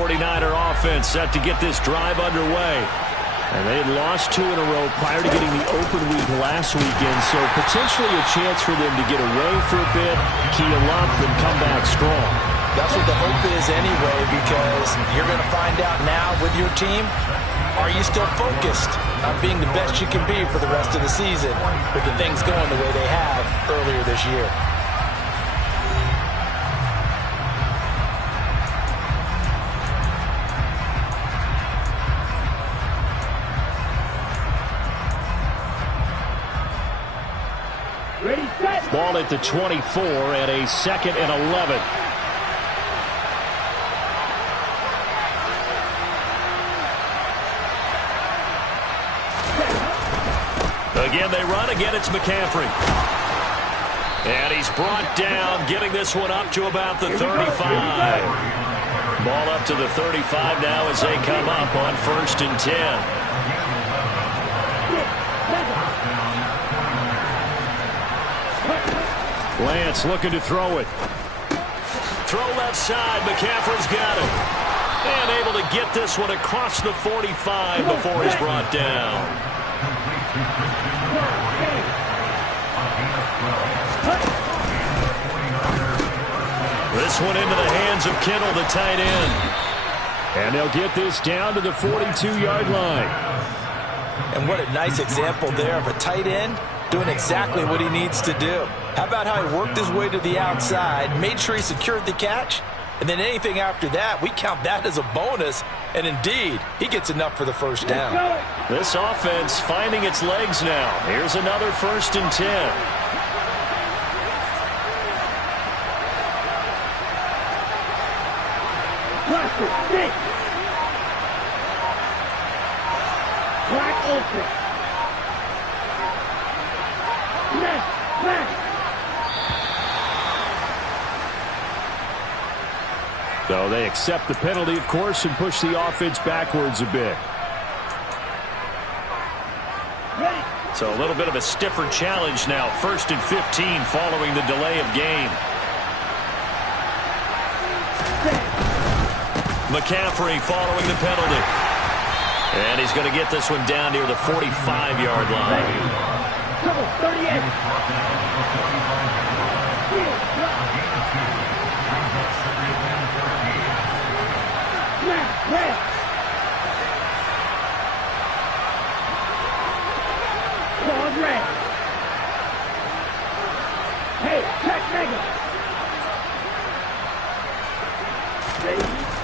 49er offense set to get this drive underway. And they had lost 2 in a row prior to getting the open week last weekend, so potentially a chance for them to get away for a bit, keel up, and come back strong. That's what the hope is anyway, because you're going to find out now with your team, are you still focused on being the best you can be for the rest of the season with the things going the way they have earlier this year? Ball at the 24 and a 2nd and 11. Again, they run. Again, it's McCaffrey. And he's brought down, getting this one up to about the 35. Ball up to the 35 now as they come up on 1st and 10. Lance looking to throw it. Throw left side. McCaffrey's got it. And able to get this one across the 45 before he's brought down. This one into the hands of Kittle, the tight end. And they'll get this down to the 42-yard line. And what a nice example there of a tight end doing exactly what he needs to do. How about how he worked his way to the outside, made sure he secured the catch, and then anything after that, we count that as a bonus. And indeed, he gets enough for the first down. This offense finding its legs now. Here's another 1st and 10. So they accept the penalty, of course, and push the offense backwards a bit. So a little bit of a stiffer challenge now. 1st and 15 following the delay of game. McCaffrey following the penalty. And he's going to get this one down near the 45-yard line. 38.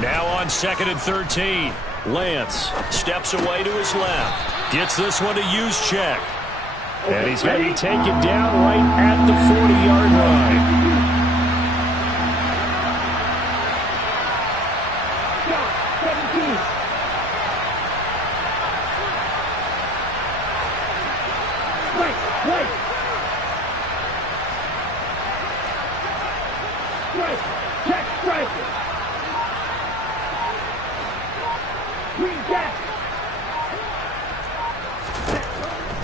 Now on 2nd and 13. Lance steps away to his left. Gets this one to Juszczyk. And he's going to be taken down right at the 40-yard line.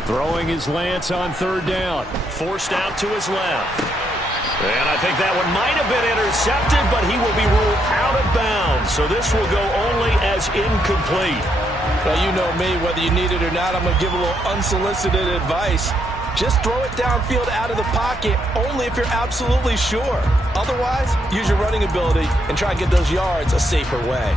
Throwing his Lance on 3rd down. Forced out to his left. And I think that one might have been intercepted, but he will be ruled out of bounds. So this will go only as incomplete. Well, you know me, whether you need it or not, I'm going to give a little unsolicited advice. Just throw it downfield out of the pocket, only if you're absolutely sure. Otherwise, use your running ability and try and get those yards a safer way.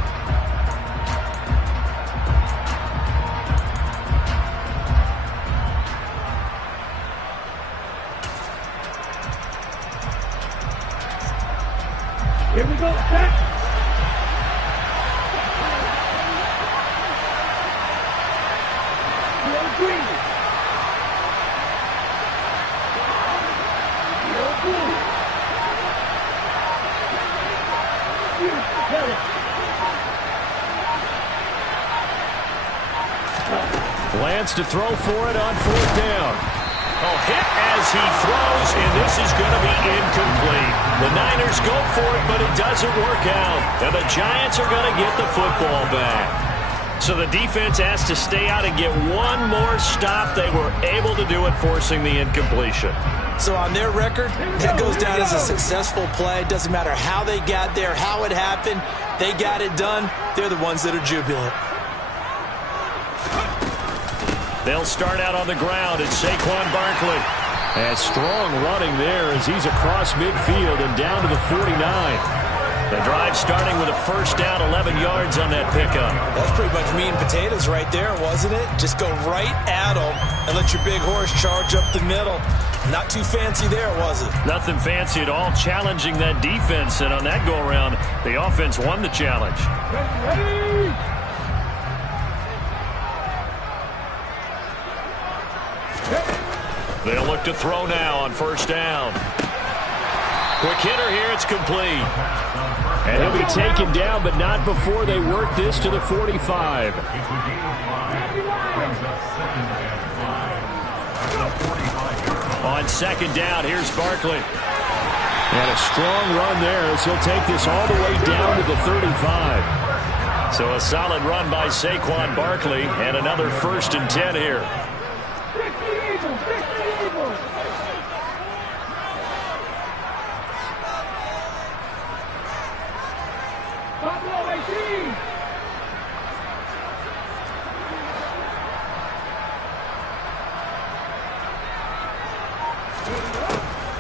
Here we go, set. Lance to throw for it on 4th down. Oh, hit as he throws, and this is going to be incomplete. The Niners go for it, but it doesn't work out. And the Giants are going to get the football back. So the defense has to stay out and get one more stop. They were able to do it, forcing the incompletion. So on their record, that goes down as a successful play. Doesn't matter how they got there, how it happened. They got it done. They're the ones that are jubilant. They'll start out on the ground. It's Saquon Barkley. And strong running there as he's across midfield and down to the 49. The drive starting with a first down, 11 yards on that pickup. That's pretty much meat and potatoes right there, wasn't it? Just go right at them and let your big horse charge up the middle. Not too fancy there, was it? Nothing fancy at all, challenging that defense. And on that go-around, the offense won the challenge. They'll look to throw now on first down. Quick hitter here, it's complete. And he'll be taken down, but not before they work this to the 45. On second down, here's Barkley. And a strong run there as he'll take this all the way down to the 35. So a solid run by Saquon Barkley and another 1st and 10 here.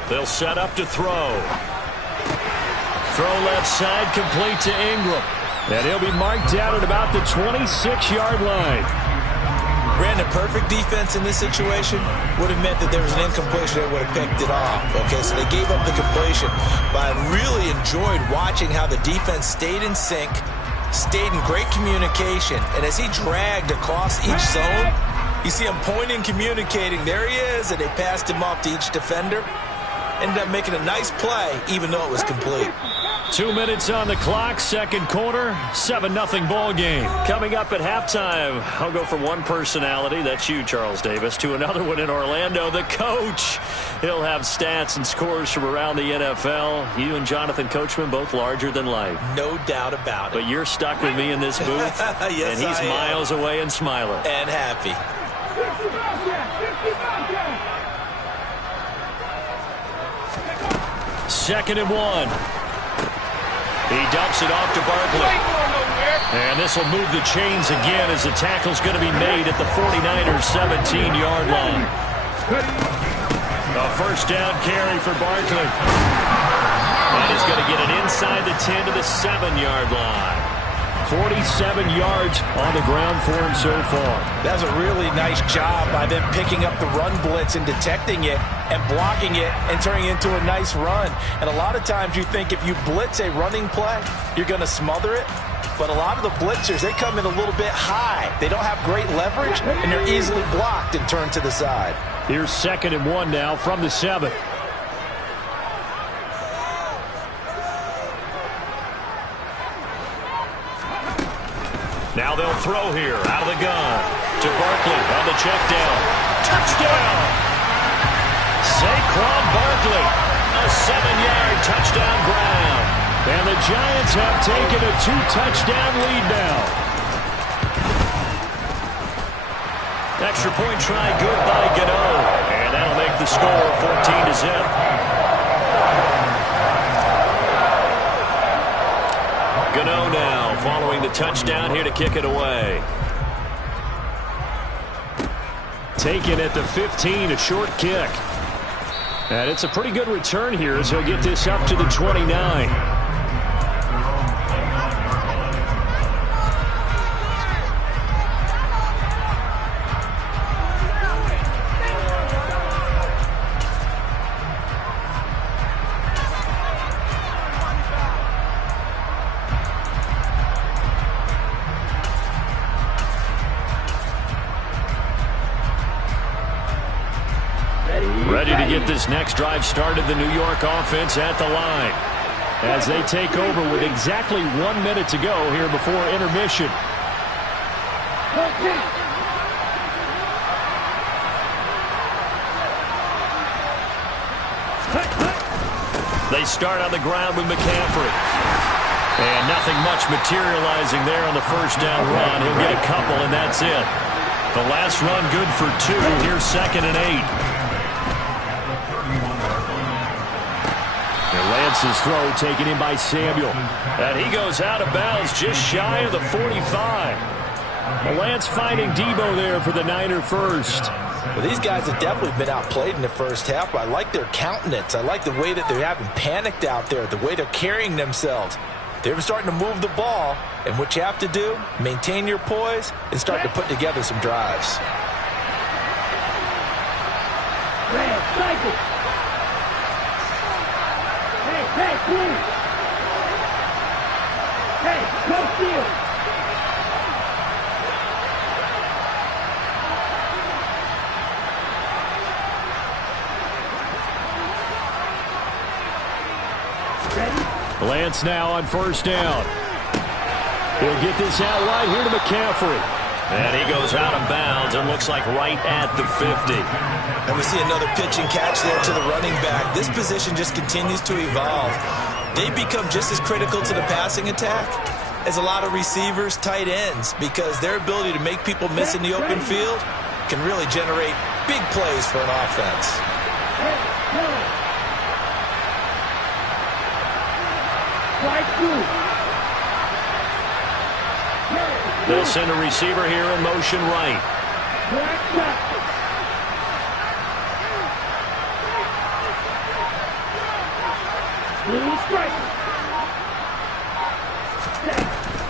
They'll set up to throw. Throw left side, complete to Ingram. And he'll be marked down at about the 26-yard line. Brandon, perfect defense in this situation would have meant that there was an incompletion. They would have picked it off. Okay, so they gave up the completion. But I really enjoyed watching how the defense stayed in sync, stayed in great communication. And as he dragged across each zone, you see him pointing, communicating. There he is, and they passed him off to each defender. Ended up making a nice play, even though it was complete. 2 minutes on the clock, second quarter, 7-0 ball game. Coming up at halftime, I'll go from one personality, that's you, Charles Davis, to another one in Orlando, the coach. He'll have stats and scores from around the NFL. You and Jonathan Coachman, both larger than life. No doubt about it. But you're stuck with me in this booth, yes, and he's miles away and smiling. And happy. Second and 1. He dumps it off to Barkley. And this will move the chains again as the tackle's going to be made at the 49ers' 17-yard line. A first down carry for Barkley. And he's going to get it inside the 10 to the 7-yard line. 47 yards on the ground for him so far. That's a really nice job by them picking up the run blitz and detecting it and blocking it and turning it into a nice run. And a lot of times you think if you blitz a running play, you're going to smother it. But a lot of the blitzers, they come in a little bit high. They don't have great leverage, and they're easily blocked and turned to the side. Here's 2nd and 1 now from the 7. Now they'll throw here out of the gun to Barkley on the check down. Touchdown! Saquon Barkley, a 7-yard touchdown ground. And the Giants have taken a 2-touchdown lead now. Extra point try good by Gano. And that'll make the score 14-0. Gano now following the touchdown here to kick it away. Taken at the 15, a short kick. And it's a pretty good return here as he'll get this up to the 29. Ready to get this next drive started, the New York offense at the line as they take over with exactly 1 minute to go here before intermission. They start on the ground with McCaffrey. And nothing much materializing there on the first down run. He'll get a couple, and that's it. The last run good for 2. Here's 2nd and 8. And Lance's throw taken in by Samuel. And he goes out of bounds just shy of the 45. Lance finding Debo there for the Niner first. Well, these guys have definitely been outplayed in the first half, but I like their countenance. I like the way that they haven't panicked out there, the way they're carrying themselves. They're starting to move the ball, and what you have to do, maintain your poise and start to put together some drives. Hey, please. Hey, come steal. Lance now on first down. He'll get this out wide here to McCaffrey. And he goes out of bounds and looks like right at the 50. And we see another pitch and catch there to the running back. This position just continues to evolve. They become just as critical to the passing attack as a lot of receivers, tight ends, because their ability to make people miss in the open field can really generate big plays for an offense. They'll send a receiver here in motion right.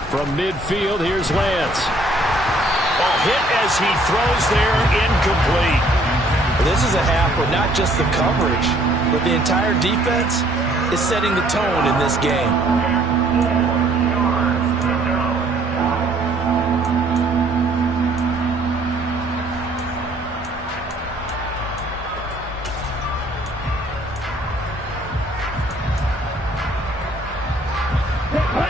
From midfield, here's Lance. A hit as he throws there, incomplete. This is a half where not just the coverage, but the entire defense is setting the tone in this game.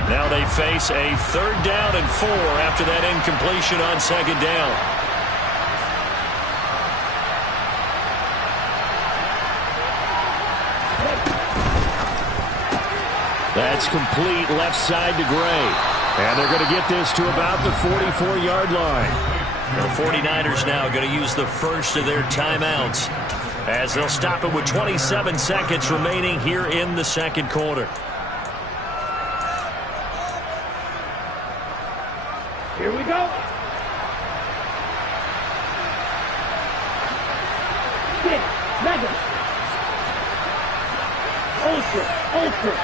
Now they face a 3rd down and 4 after that incompletion on 2nd down. That's complete left side to Gray. And they're going to get this to about the 44-yard line. The 49ers now going to use the first of their timeouts as they'll stop it with 27 seconds remaining here in the 2nd quarter. Here we go. 6, mega. Ultra.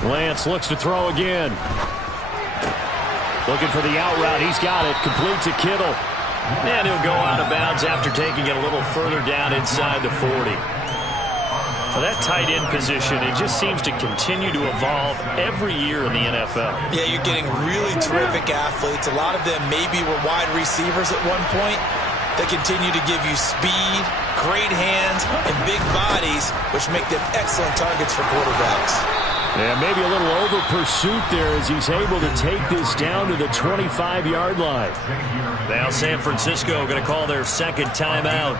Lance looks to throw again. Looking for the out route. He's got it. Complete to Kittle. And he'll go out of bounds after taking it a little further down inside the 40. Well, that tight end position, it just seems to continue to evolve every year in the NFL. Yeah, you're getting really terrific athletes. A lot of them maybe were wide receivers at one point. They continue to give you speed, great hands, and big bodies, which make them excellent targets for quarterbacks. Yeah, maybe a little over pursuit there as he's able to take this down to the 25-yard line. Now San Francisco going to call their 2nd timeout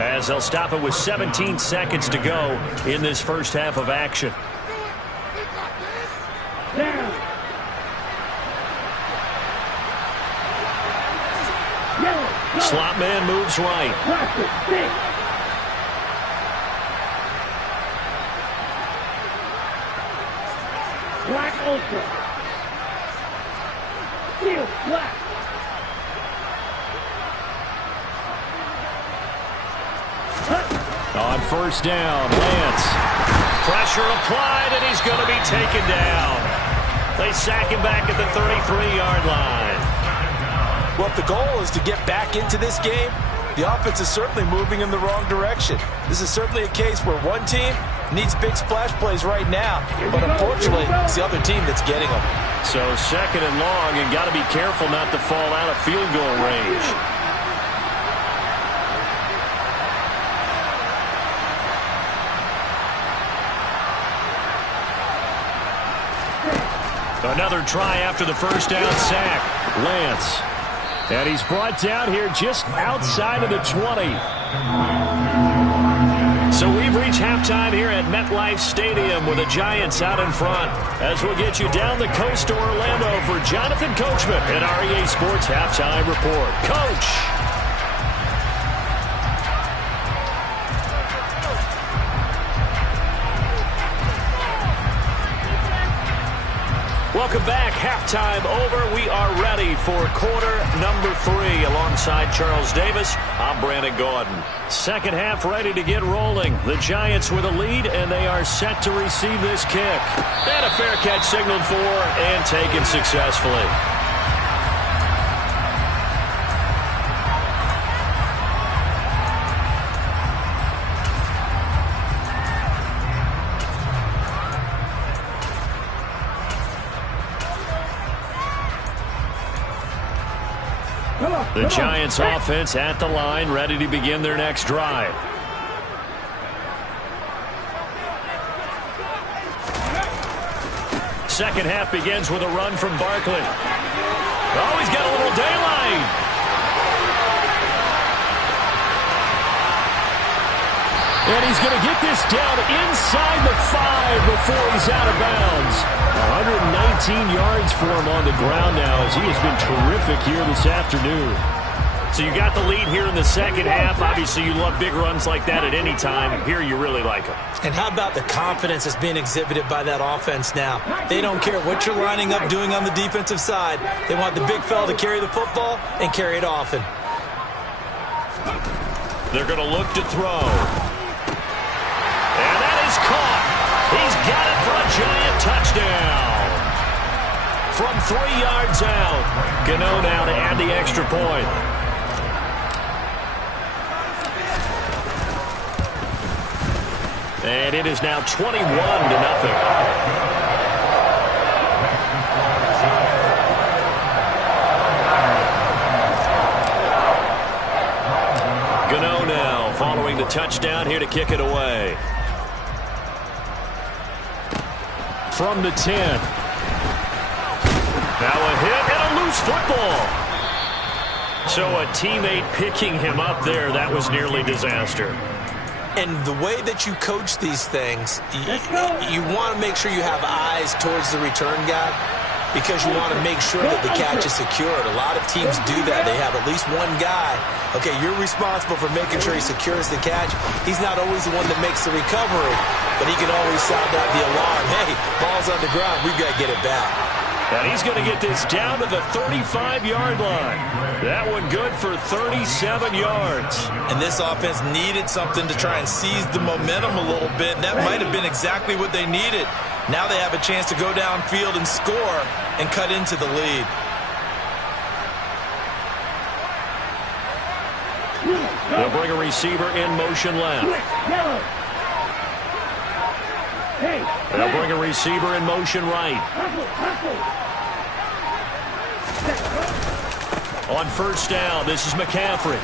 as they'll stop it with 17 seconds to go in this first half of action. Slot man moves right. Black ultra. Steel black. On first down, Lance. Pressure applied, and he's going to be taken down. They sack him back at the 33-yard line. Well, if the goal is to get back into this game, the offense is certainly moving in the wrong direction. This is certainly a case where one team needs big splash plays right now, but unfortunately, it's the other team that's getting them. So 2nd and long, and got to be careful not to fall out of field goal range. Another try after the first down sack. Lance. And he's brought down here just outside of the 20. So we've reached halftime here at MetLife Stadium with the Giants out in front. As we'll get you down the coast to Orlando for Jonathan Coachman in our EA Sports Halftime Report. Coach! Welcome back. Halftime over. We are ready for quarter number 3. Alongside Charles Davis, I'm Brandon Gaudin. Second half ready to get rolling. The Giants with a lead, and they are set to receive this kick. And a fair catch signaled for and taken successfully. The Giants offense at the line, ready to begin their next drive. Second half begins with a run from Barkley. Oh, he's got a little daylight. And he's going to get this down inside the 5 before he's out of bounds. 119 yards for him on the ground now as he has been terrific here this afternoon. So you got the lead here in the second half. Obviously, you love big runs like that at any time. Here you really like them. And how about the confidence that's being exhibited by that offense now? They don't care what you're lining up doing on the defensive side. They want the big fella to carry the football and carry it often. They're going to look to throw. And that is caught. He's got it for a Giant touchdown. From 3 yards out. Gano now to add the extra point. And it is now 21-0. Gano now following the touchdown here to kick it away. From the 10. Now a hit and a loose football. So a teammate picking him up there, that was nearly disaster. And the way that you coach these things, you want to make sure you have eyes towards the return guy because you want to make sure that the catch is secured. A lot of teams do that. They have at least one guy. Okay, you're responsible for making sure he secures the catch. He's not always the one that makes the recovery, but he can always sound out the alarm. Hey, ball's on the ground. We've got to get it back. And he's going to get this down to the 35-yard line. That one good for 37 yards. And this offense needed something to try and seize the momentum a little bit. That might have been exactly what they needed. Now they have a chance to go downfield and score and cut into the lead. They'll bring a receiver in motion left. They'll bring a receiver in motion right. On first down, this is McCaffrey.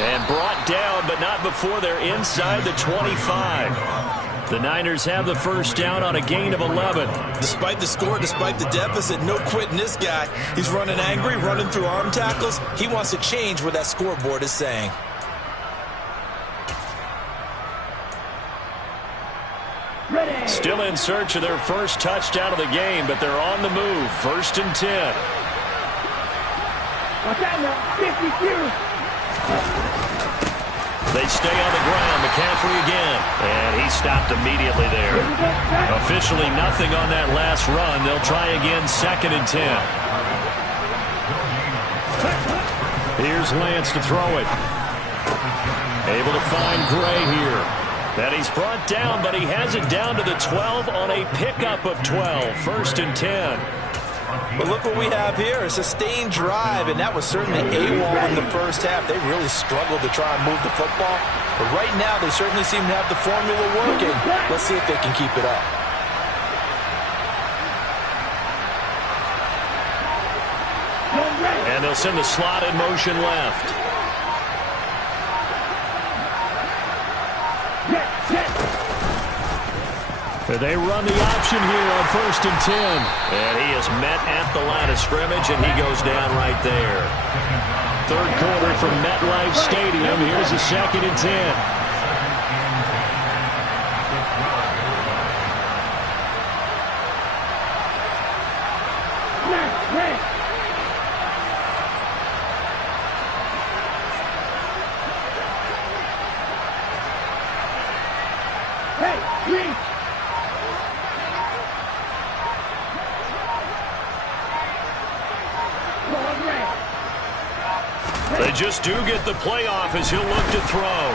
And brought down, but not before they're inside the 25. The Niners have the first down on a gain of 11. Despite the score, despite the deficit, no quitting this guy. He's running angry, running through arm tackles. He wants to change what that scoreboard is saying. Still in search of their first touchdown of the game, but they're on the move. First and 10. They stay on the ground. McCaffrey again. And he stopped immediately there. Officially nothing on that last run. They'll try again second and 10. Here's Lance to throw it. Able to find Gray here. And he's brought down, but he has it down to the 12 on a pickup of 12. First and 10. But look what we have here, a sustained drive, and that was certainly AWOL in the first half. They really struggled to try and move the football. But right now, they certainly seem to have the formula working. Let's see if they can keep it up. And they'll send the slot in motion left. They run the option here on first and 10. And he is met at the line of scrimmage, and he goes down right there. Third quarter from MetLife Stadium. Here's a second and 10. just do get the playoff as he'll look to throw.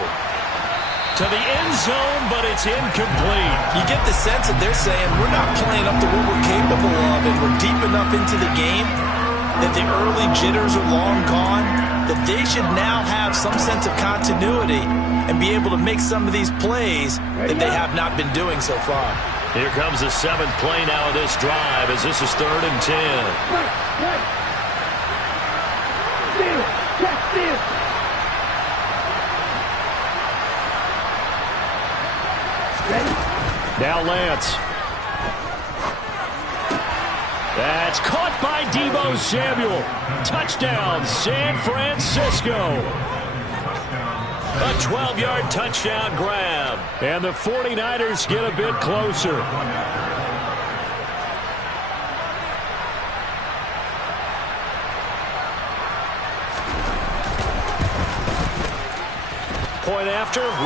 To the end zone, but it's incomplete. You get the sense that they're saying we're not playing up to what we're capable of, and we're deep enough into the game that the early jitters are long gone, that they should now have some sense of continuity and be able to make some of these plays that they have not been doing so far. Here comes the 7th play now of this drive as this is 3rd and 10. Right. Steal. Check steal. Ready? Now Lance. That's caught by Deebo Samuel. Touchdown, San Francisco. A 12-yard touchdown grab. And the 49ers get a bit closer. Point after.